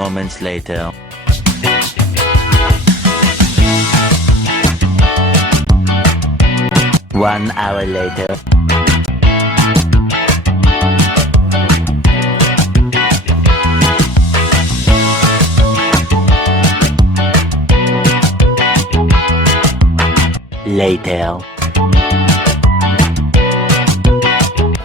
Moments later. One hour later. Later.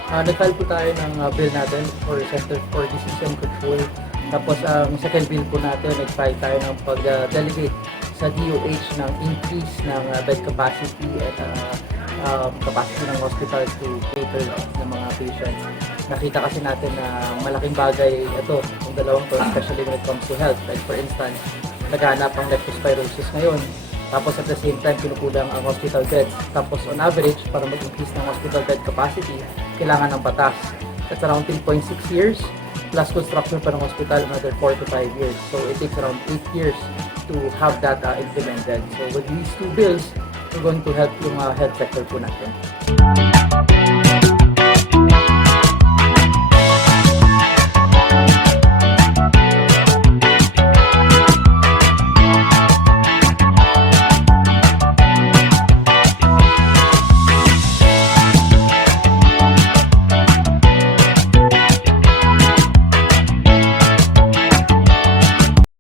Uh, nag-file po tayo ng uh, bill natin for Center for Disease and Control. Tapos ang second bill po natin, nag-file tayo ng pag-delegate sa DOH ng increase ng uh, bed capacity at uh, um, capacity ng hospital to cater ng mga patients. Nakita kasi natin na malaking bagay ito, yung dalawang to, especially when it comes to health. Like for instance, naghahanap ang leptospirosis ngayon. Tapos at the same time, pinukulang ang hospital beds. Tapos on average, para mag-increase ng hospital bed capacity, kailangan ng batas. That's around 3.6 years plus construction pa ng hospital another 4 to 5 years. So it takes around 8 years to have that uh, implemented. So with these two bills, we're going to help yung uh, health sector po natin.